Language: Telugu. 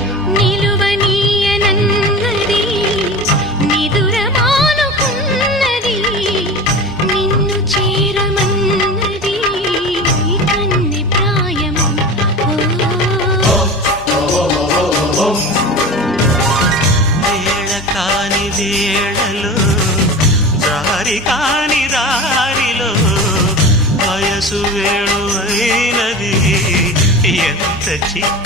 నిలువనీయనన్నది నిదురమానుకున్నది నిన్ను చేరమన్నది కన్నె ప్రాయము వేళ కాని వేళలో దారి కాని దారిలో వయసు వేణు అయినది ఎంత చిత్ర